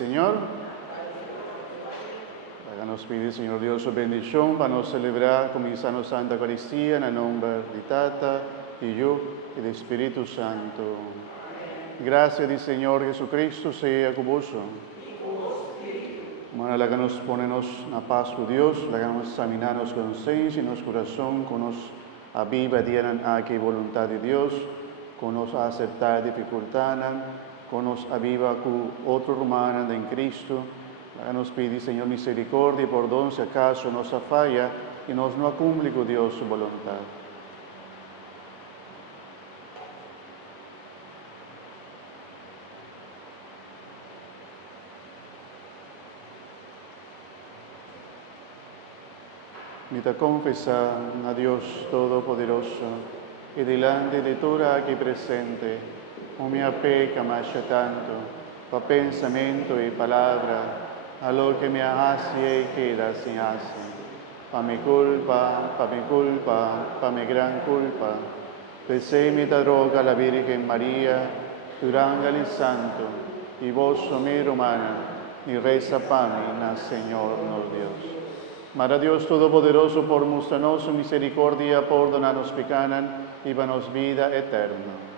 Señor. Háganos pedir, Señor Dios, su bendición para nos celebrar con misa no Santa Eucaristía en el nombre de Tata, y Hijo, y del Espíritu Santo. Gracias del Señor Jesucristo sea con vos. Bueno, la que nos ponemos na paz con Dios, la que nos examinamos con conciencia y nos corazón, con nos aviva dianan a que voluntad de Dios, con nos aceptar dificultad, con nos aviva con otro humano en Cristo, la que nos pide, Señor, misericordia y perdón si acaso nos falla y nos no cumple con Dios su voluntad. Me da confesar a Dios Todopoderoso y delante de toda aquí presente, o me peca más tanto, pa pensamiento y palabra, a lo que me hace y queda sin hacer. Pa mi culpa, pa mi gran culpa. Pesé mi droga la Virgen María, durante el Santo, y vos, mi romana, y reza para mí, Señor, nos Dios. Madre Dios Todopoderoso, por mostrarnos su misericordia, perdonarnos pecanan y danos vida eterna.